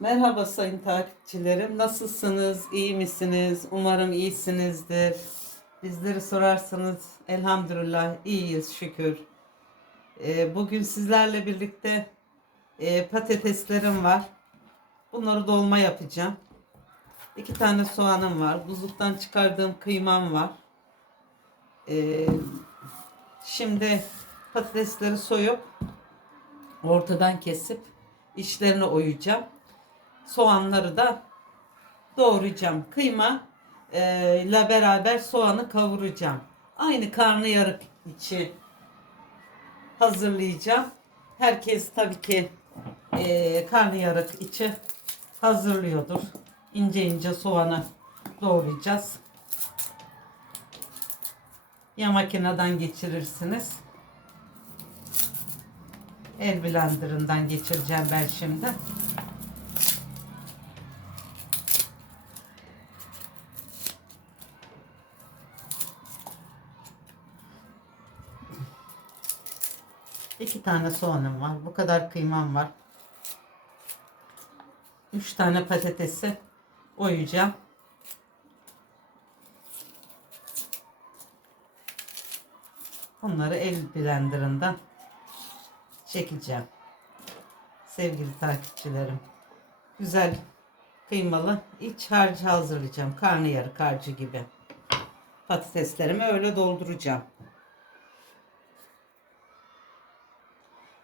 Merhaba sayın takipçilerim. Nasılsınız? İyi misiniz? Umarım iyisinizdir. Bizleri sorarsanız elhamdülillah iyiyiz şükür. Ee, bugün sizlerle birlikte e, patateslerim var. Bunları dolma yapacağım. İki tane soğanım var. Buzluktan çıkardığım kıymam var. Ee, şimdi patatesleri soyup ortadan kesip içlerini oyacağım. Soğanları da doğrayacağım. Kıyma e, ile beraber soğanı kavuracağım. Aynı karnıyarık içi hazırlayacağım. Herkes tabii ki e, karnıyarık içi hazırlıyordur. İnce ince soğanı doğrayacağız. Ya makineden geçirirsiniz. El blenderından geçireceğim ben şimdi. İki tane soğanım var. Bu kadar kıymam var. Üç tane patatesi oyacağım. Bunları el blenderından çekeceğim. Sevgili takipçilerim. Güzel kıymalı iç harcı hazırlayacağım. Karnıyarık harcı gibi. Patateslerimi öyle dolduracağım.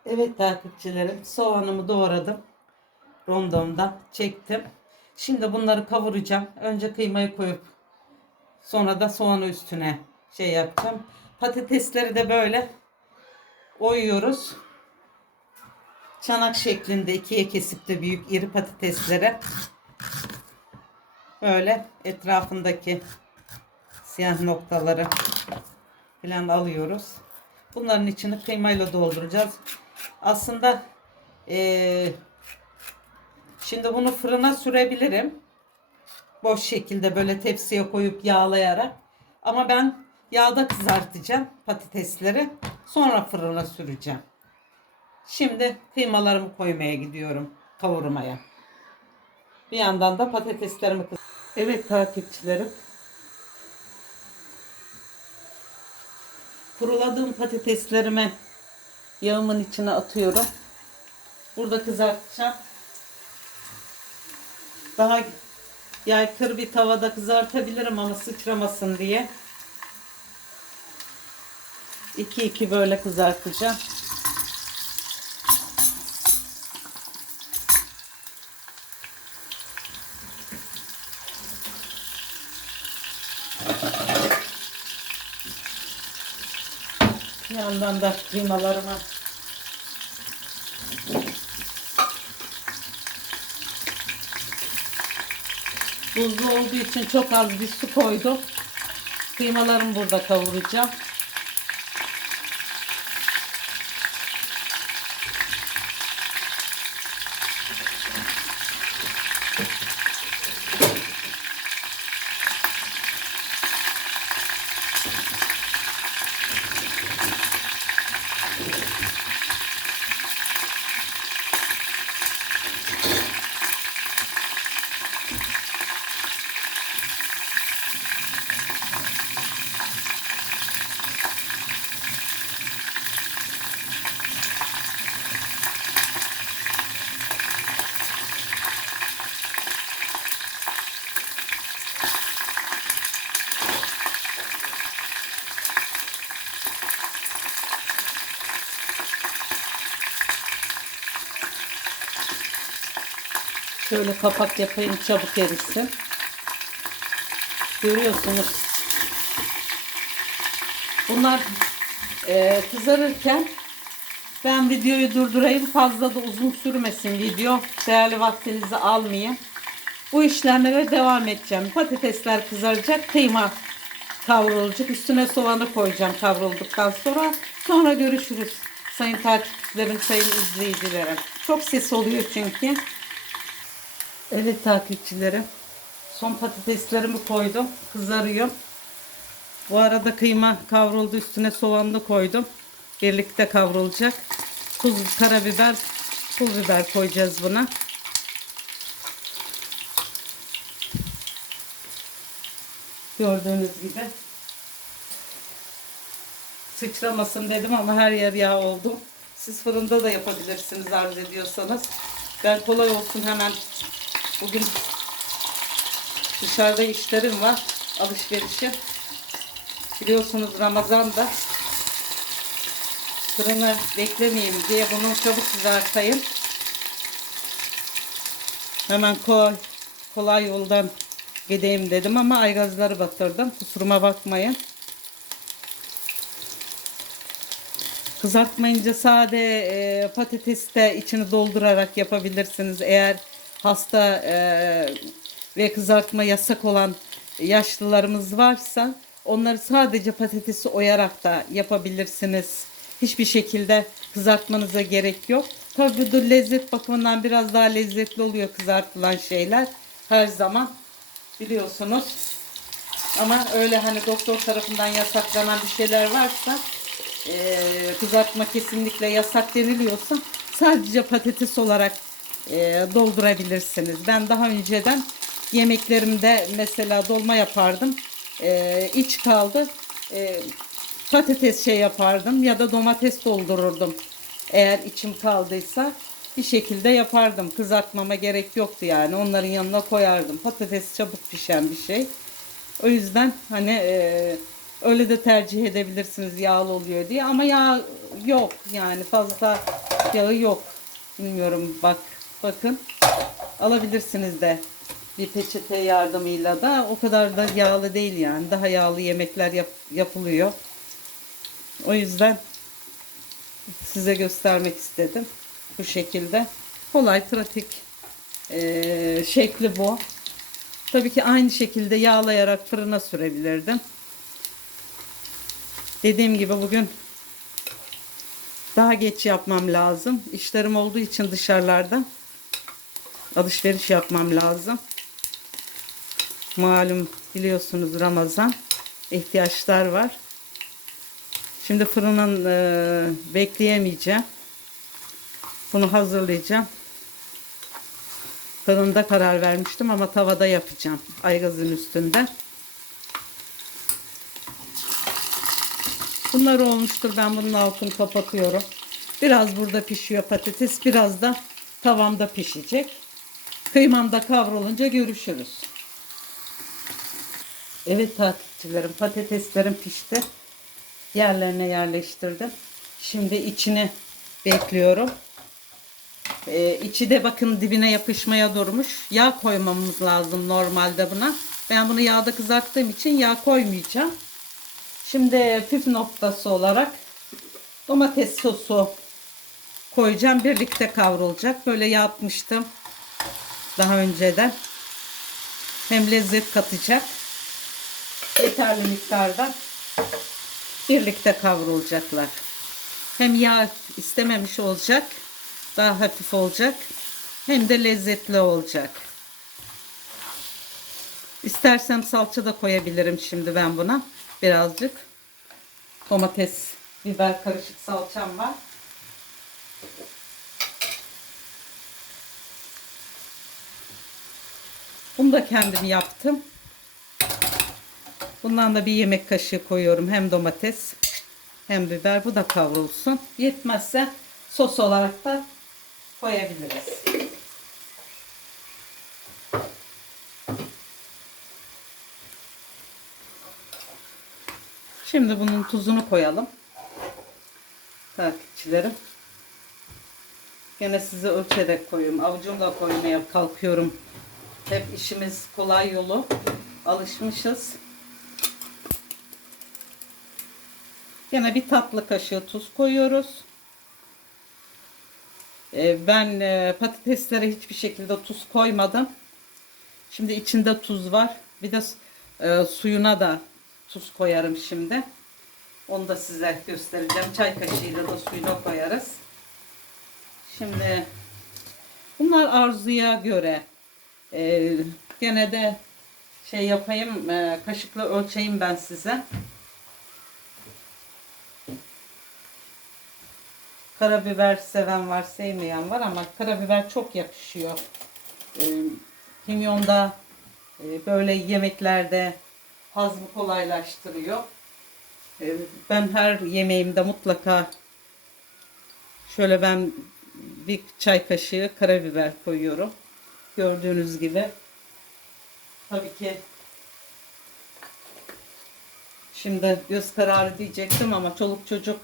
Evet takipçilerim soğanımı doğradım. Rondomda çektim. Şimdi bunları kavuracağım. Önce kıymayı koyup sonra da soğanı üstüne şey yapacağım. Patatesleri de böyle oyuyoruz. Çanak şeklinde ikiye kesip de büyük iri patateslere böyle etrafındaki siyah noktaları falan alıyoruz. Bunların içini kıymayla dolduracağız. Aslında eee, şimdi bunu fırına sürebilirim. Boş şekilde böyle tepsiye koyup yağlayarak. Ama ben yağda kızartacağım patatesleri. Sonra fırına süreceğim. Şimdi kıymalarımı koymaya gidiyorum kavurmaya. Bir yandan da patateslerimi kız. Evet takipçilerim. Kuruladığım patateslerimi yağımın içine atıyorum. Burada kızartacağım. Daha yaykır bir tavada kızartabilirim ama sıçramasın diye. 2 iki böyle kızartacağım. Yandan da kıymalarımı buzlu olduğu için çok az bir su koydum. Kıymalarımı burada kavuracağım. Şöyle kapak yapayım çabuk erisin. Görüyorsunuz. Bunlar e, kızarırken ben videoyu durdurayım. Fazla da uzun sürmesin video. Değerli vaktinizi almayayım. Bu işlemlere devam edeceğim. Patatesler kızaracak. Kıyma kavrulacak. Üstüne soğanı koyacağım kavrulduktan sonra. Sonra görüşürüz. Sayın takipçilerim, sayın izleyicilerim. Çok ses oluyor çünkü. Evet takipçilerim. Son patateslerimi koydum. Kızarıyor. Bu arada kıyma kavruldu. Üstüne soğan da koydum. Birlikte kavrulacak. Tuz, karabiber, pul biber koyacağız buna. Gördüğünüz gibi. Sıçramasın dedim ama her yer yağ oldu. Siz fırında da yapabilirsiniz arz ediyorsanız. Ben kolay olsun hemen bugün dışarıda işlerim var. Alışverişim. Biliyorsunuz Ramazan'da fırını beklemeyeyim diye bunu çabuk kızartayım. Hemen kolay, kolay yoldan gideyim dedim ama aygazları batırdım. Kusuruma bakmayın. Kızartmayınca sade e, patates de içini doldurarak yapabilirsiniz. Eğer hasta e, ve kızartma yasak olan yaşlılarımız varsa onları sadece patatesi oyarak da yapabilirsiniz. Hiçbir şekilde kızartmanıza gerek yok. Tabii bu lezzet bakımından biraz daha lezzetli oluyor kızartılan şeyler her zaman biliyorsunuz. Ama öyle hani doktor tarafından yasaklanan bir şeyler varsa e, kızartma kesinlikle yasak deniliyorsa sadece patates olarak e, doldurabilirsiniz. Ben daha önceden yemeklerimde mesela dolma yapardım. E, iç kaldı. E, patates şey yapardım ya da domates doldururdum. Eğer içim kaldıysa bir şekilde yapardım. Kızartmama gerek yoktu yani. Onların yanına koyardım. Patates çabuk pişen bir şey. O yüzden hani e, öyle de tercih edebilirsiniz yağlı oluyor diye. Ama yağ yok yani fazla yağı yok. Bilmiyorum bak bakın alabilirsiniz de bir peçete yardımıyla da o kadar da yağlı değil yani. Daha yağlı yemekler yap- yapılıyor. O yüzden size göstermek istedim. Bu şekilde. Kolay, pratik eee, şekli bu. Tabii ki aynı şekilde yağlayarak fırına sürebilirdim. Dediğim gibi bugün daha geç yapmam lazım. İşlerim olduğu için dışarılarda alışveriş yapmam lazım. Malum biliyorsunuz Ramazan ihtiyaçlar var. Şimdi fırının e, bekleyemeyeceğim. Bunu hazırlayacağım. Fırında karar vermiştim ama tavada yapacağım. Aygazın üstünde. Bunlar olmuştur. Ben bunun altını kapatıyorum. Biraz burada pişiyor patates. Biraz da tavamda pişecek. Kıymam da kavrulunca görüşürüz. Evet takipçilerim patateslerim pişti. Yerlerine yerleştirdim. Şimdi içini bekliyorum. Ee, içi de bakın dibine yapışmaya durmuş. Yağ koymamız lazım normalde buna. Ben bunu yağda kızarttığım için yağ koymayacağım. Şimdi püf noktası olarak domates sosu koyacağım. Birlikte kavrulacak. Böyle yapmıştım daha önceden. Hem lezzet katacak. Yeterli miktarda birlikte kavrulacaklar. Hem yağ istememiş olacak. Daha hafif olacak. Hem de lezzetli olacak. İstersem salça da koyabilirim şimdi ben buna. Birazcık. Domates, biber karışık salçam var. Bunu da kendim yaptım. Bundan da bir yemek kaşığı koyuyorum. Hem domates hem biber. Bu da kavrulsun. Yetmezse sos olarak da koyabiliriz. Şimdi bunun tuzunu koyalım. Takipçilerim. Gene size ölçerek koyuyorum. Avucumla koymaya kalkıyorum. Hep işimiz kolay yolu. Alışmışız. Gene bir tatlı kaşığı tuz koyuyoruz. Ee, Ben e, patateslere hiçbir şekilde tuz koymadım. Şimdi içinde tuz var. Bir de e, suyuna da tuz koyarım şimdi. Onu da size göstereceğim. Çay kaşığıyla da suyuna koyarız. Şimdi bunlar arzuya göre. Ee, gene de şey yapayım. e, kaşıkla ölçeyim ben size. Karabiber seven var, sevmeyen var ama karabiber çok yakışıyor. Ee, kimyonda, e, böyle yemeklerde, hazmı kolaylaştırıyor. Ee, Ben her yemeğimde mutlaka şöyle ben bir çay kaşığı karabiber koyuyorum. Gördüğünüz gibi. Tabii ki şimdi göz kararı diyecektim ama çoluk çocuk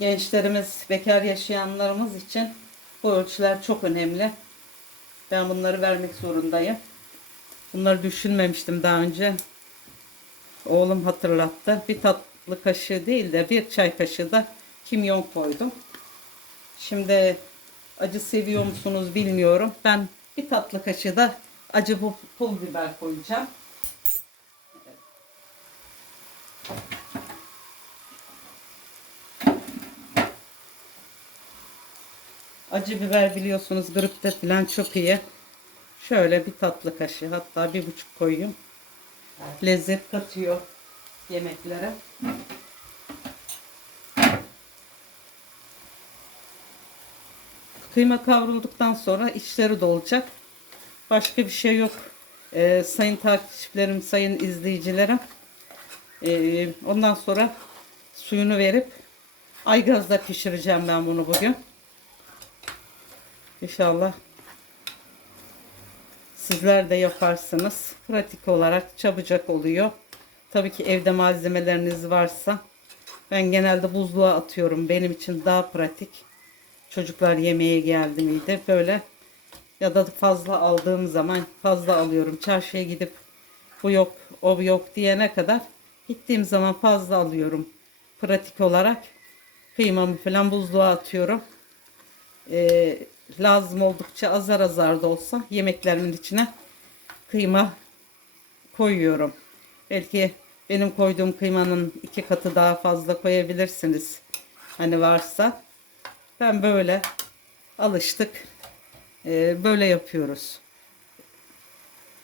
gençlerimiz, bekar yaşayanlarımız için bu ölçüler çok önemli. Ben bunları vermek zorundayım. Bunları düşünmemiştim daha önce. Oğlum hatırlattı. Bir tatlı kaşığı değil de bir çay kaşığı da kimyon koydum. Şimdi acı seviyor musunuz bilmiyorum. Ben bir tatlı kaşığı da acı bu pul biber koyacağım. Acı biber biliyorsunuz gripte falan çok iyi. Şöyle bir tatlı kaşığı hatta bir buçuk koyayım. Lezzet katıyor yemeklere. Kıyma kavrulduktan sonra içleri dolacak. Başka bir şey yok. Ee, sayın takipçilerim, sayın izleyicilerim. Ee, ondan sonra suyunu verip aygazda pişireceğim ben bunu bugün. İnşallah sizler de yaparsınız. Pratik olarak çabucak oluyor. Tabii ki evde malzemeleriniz varsa ben genelde buzluğa atıyorum. Benim için daha pratik. Çocuklar yemeğe geldi miydi böyle ya da fazla aldığım zaman fazla alıyorum. Çarşıya gidip bu yok, o yok diyene kadar gittiğim zaman fazla alıyorum. Pratik olarak kıymamı falan buzluğa atıyorum. Ee, lazım oldukça azar azar da olsa yemeklerimin içine kıyma koyuyorum. Belki benim koyduğum kıymanın iki katı daha fazla koyabilirsiniz. Hani varsa. Ben böyle alıştık. Ee, böyle yapıyoruz.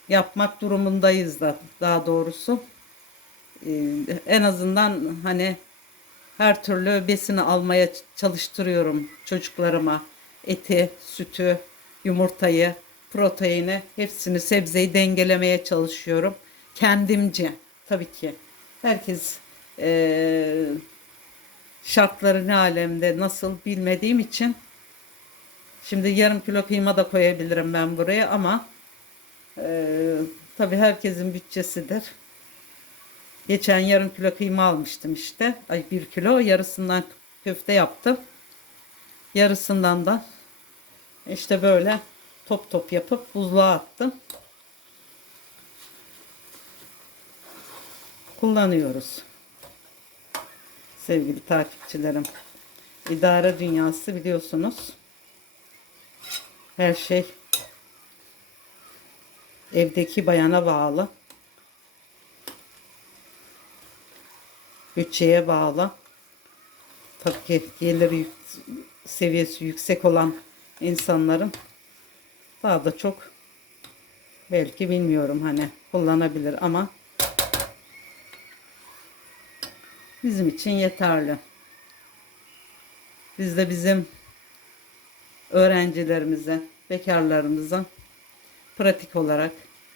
Yapmak durumundayız da daha doğrusu. Ee, en azından hani her türlü besini almaya çalıştırıyorum çocuklarıma. Eti, sütü, yumurtayı, proteini, hepsini sebzeyi dengelemeye çalışıyorum. Kendimce tabii ki. Herkes eee, şartları ne alemde nasıl bilmediğim için şimdi yarım kilo kıyma da koyabilirim ben buraya ama eee tabii herkesin bütçesidir. Geçen yarım kilo kıyma almıştım işte. Ay bir kilo yarısından köfte yaptım. Yarısından da işte böyle top top yapıp buzluğa attım. Kullanıyoruz. Sevgili takipçilerim. İdare dünyası biliyorsunuz. Her şey evdeki bayana bağlı. bütçeye bağlı. Tabii ki geliri yük- seviyesi yüksek olan insanların daha da çok belki bilmiyorum hani kullanabilir ama bizim için yeterli. Biz de bizim öğrencilerimize, bekarlarımıza pratik olarak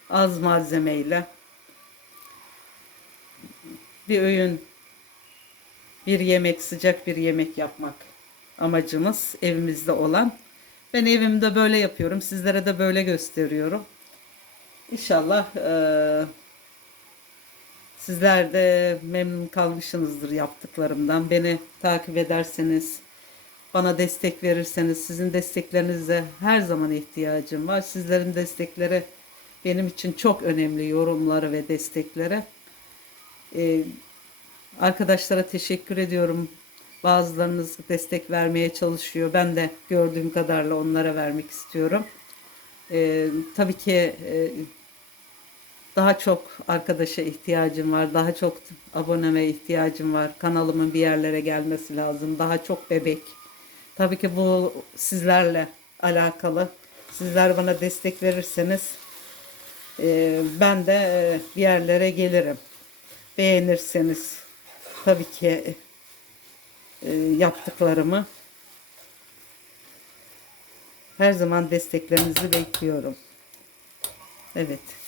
az malzemeyle bir öğün bir yemek, sıcak bir yemek yapmak amacımız evimizde olan. Ben evimde böyle yapıyorum. Sizlere de böyle gösteriyorum. İnşallah eee, sizler de memnun kalmışsınızdır yaptıklarımdan. Beni takip ederseniz, bana destek verirseniz, sizin desteklerinize her zaman ihtiyacım var. Sizlerin destekleri benim için çok önemli yorumları ve destekleri. Ee, arkadaşlara teşekkür ediyorum. Bazılarınız destek vermeye çalışıyor. Ben de gördüğüm kadarıyla onlara vermek istiyorum. Ee, tabii ki e, daha çok arkadaşa ihtiyacım var. Daha çok aboneme ihtiyacım var. Kanalımın bir yerlere gelmesi lazım. Daha çok bebek. Tabii ki bu sizlerle alakalı. Sizler bana destek verirseniz e, ben de e, bir yerlere gelirim. Beğenirseniz tabii ki e, yaptıklarımı her zaman desteklerinizi bekliyorum. Evet.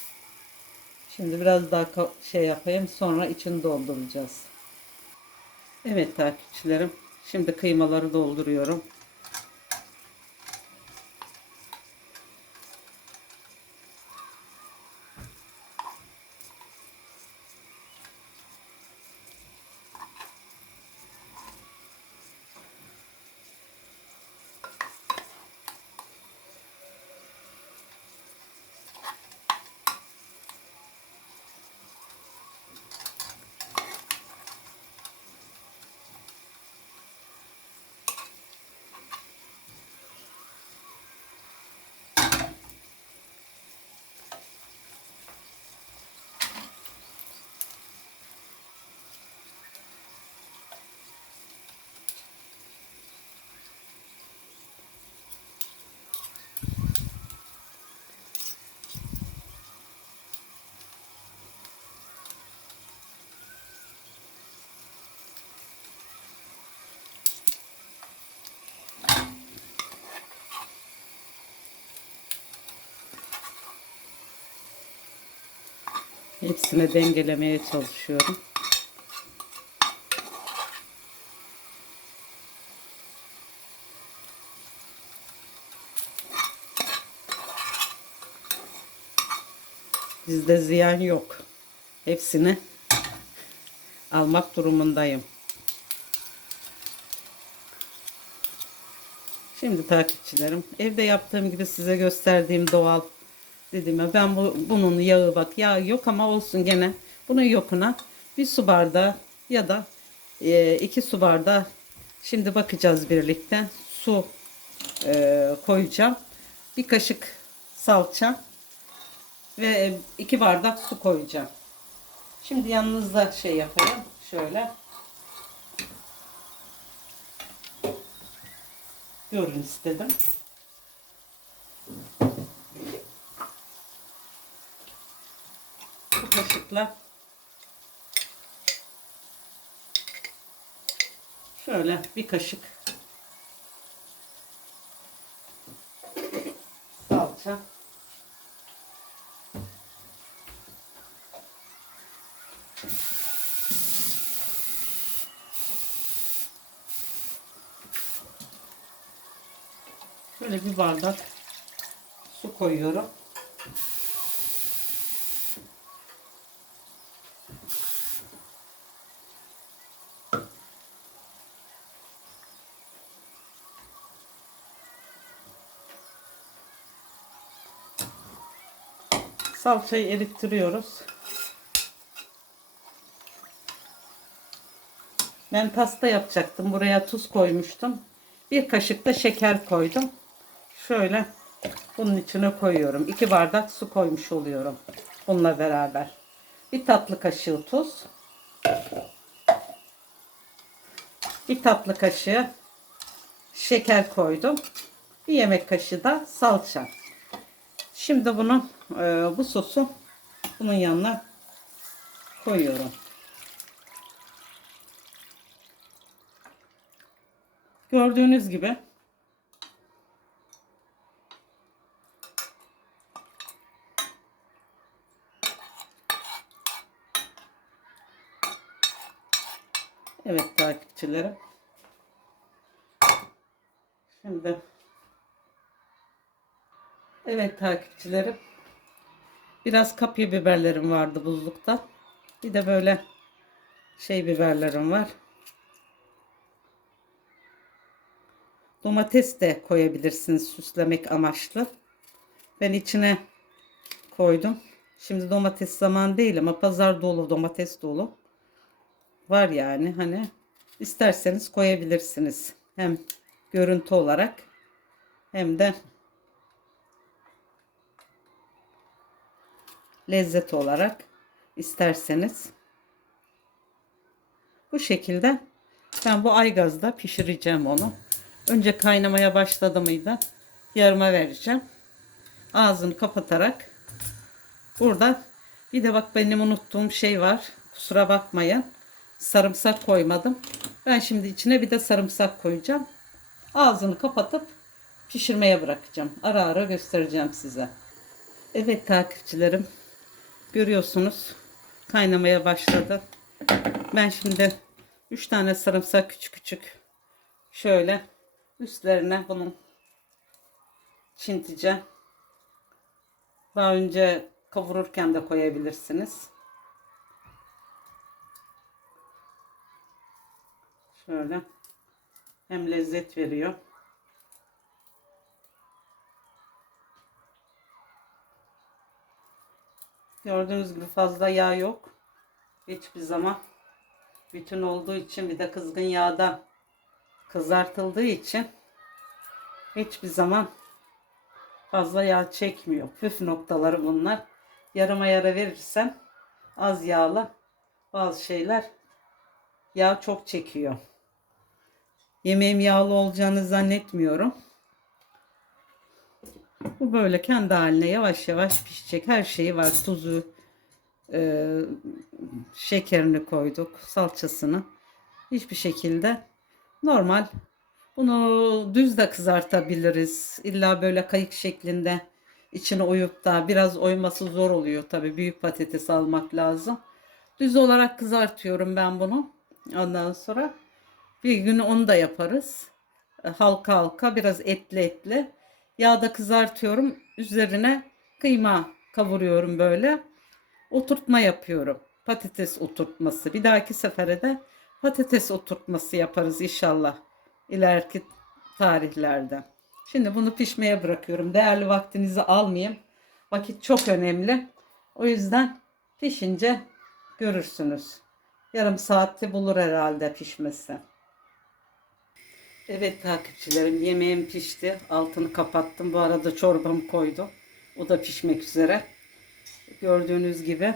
Şimdi biraz daha şey yapayım sonra içini dolduracağız. Evet takipçilerim. Şimdi kıymaları dolduruyorum. Hepsini dengelemeye çalışıyorum. Bizde ziyan yok. Hepsini almak durumundayım. Şimdi takipçilerim evde yaptığım gibi size gösterdiğim doğal dedim ya ben bu, bunun yağı bak yağ yok ama olsun gene bunun yokuna bir su bardağı ya da e, iki su bardağı şimdi bakacağız birlikte. Su e, koyacağım. Bir kaşık salça ve iki bardak su koyacağım. Şimdi yanınızda şey yapayım şöyle. Görün istedim bu kaşıkla şöyle bir kaşık salça. Şöyle bir bardak su koyuyorum Salçayı erittiriyoruz. Ben pasta yapacaktım. Buraya tuz koymuştum. Bir kaşık da şeker koydum. Şöyle bunun içine koyuyorum. İki bardak su koymuş oluyorum. Bununla beraber. Bir tatlı kaşığı tuz. Bir tatlı kaşığı şeker koydum. Bir yemek kaşığı da salça. Şimdi bunu e, bu sosu bunun yanına koyuyorum. Gördüğünüz gibi Evet takipçilerim. Şimdi Evet takipçilerim. Biraz kapya biberlerim vardı buzlukta. Bir de böyle şey biberlerim var. Domates de koyabilirsiniz süslemek amaçlı. Ben içine koydum. Şimdi domates zaman değil ama pazar dolu domates dolu. Var yani hani isterseniz koyabilirsiniz. Hem görüntü olarak hem de lezzet olarak isterseniz bu şekilde ben bu aygazda pişireceğim onu. Önce kaynamaya başladı mıydı yarıma vereceğim. Ağzını kapatarak burada bir de bak benim unuttuğum şey var. Kusura bakmayın. Sarımsak koymadım. Ben şimdi içine bir de sarımsak koyacağım. Ağzını kapatıp pişirmeye bırakacağım. Ara ara göstereceğim size. Evet takipçilerim Görüyorsunuz kaynamaya başladı. Ben şimdi 3 tane sarımsak küçük küçük şöyle üstlerine bunun çinteceğim. Daha önce kavururken de koyabilirsiniz. Şöyle hem lezzet veriyor. Gördüğünüz gibi fazla yağ yok. Hiçbir zaman bütün olduğu için bir de kızgın yağda kızartıldığı için hiçbir zaman fazla yağ çekmiyor. Püf noktaları bunlar. Yarıma yara verirsen az yağla bazı şeyler yağ çok çekiyor. Yemeğim yağlı olacağını zannetmiyorum. Bu böyle kendi haline yavaş yavaş pişecek. Her şeyi var. Tuzu, e, şekerini koyduk, salçasını. Hiçbir şekilde normal. Bunu düz de kızartabiliriz. İlla böyle kayık şeklinde içine oyup da biraz oyması zor oluyor. Tabii büyük patates almak lazım. Düz olarak kızartıyorum ben bunu. Ondan sonra bir gün onu da yaparız. E, Halka halka biraz etli etli. Yağda kızartıyorum. Üzerine kıyma kavuruyorum böyle. Oturtma yapıyorum. Patates oturtması. Bir dahaki sefere de patates oturtması yaparız inşallah. ileriki tarihlerde. Şimdi bunu pişmeye bırakıyorum. Değerli vaktinizi almayayım. Vakit çok önemli. O yüzden pişince görürsünüz. Yarım saatte bulur herhalde pişmesi. Evet takipçilerim yemeğim pişti. Altını kapattım. Bu arada çorbamı koydum. O da pişmek üzere. Gördüğünüz gibi.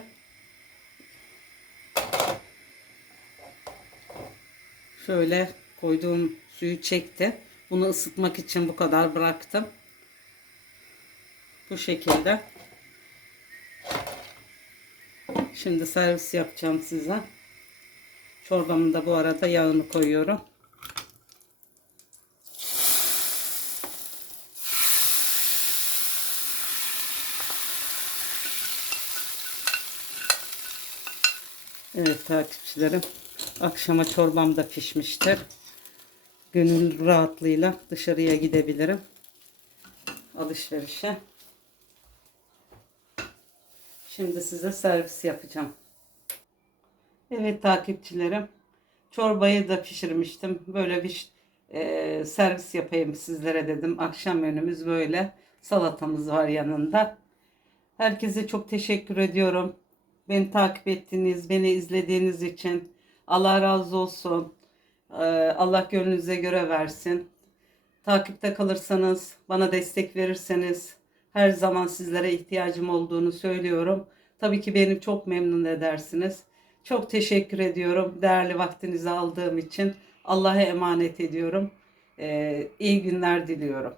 Şöyle koyduğum suyu çekti. Bunu ısıtmak için bu kadar bıraktım. Bu şekilde. Şimdi servis yapacağım size. Çorbamın da bu arada yağını koyuyorum. Evet takipçilerim. Akşama çorbam da pişmiştir. Gönül rahatlığıyla dışarıya gidebilirim. Alışverişe. Şimdi size servis yapacağım. Evet takipçilerim. Çorbayı da pişirmiştim. Böyle bir e, servis yapayım sizlere dedim. Akşam menümüz böyle. Salatamız var yanında. Herkese çok teşekkür ediyorum. Beni takip ettiğiniz, beni izlediğiniz için Allah razı olsun. Ee, Allah gönlünüze göre versin. Takipte kalırsanız, bana destek verirseniz her zaman sizlere ihtiyacım olduğunu söylüyorum. Tabii ki beni çok memnun edersiniz. Çok teşekkür ediyorum değerli vaktinizi aldığım için. Allah'a emanet ediyorum. Ee, iyi günler diliyorum.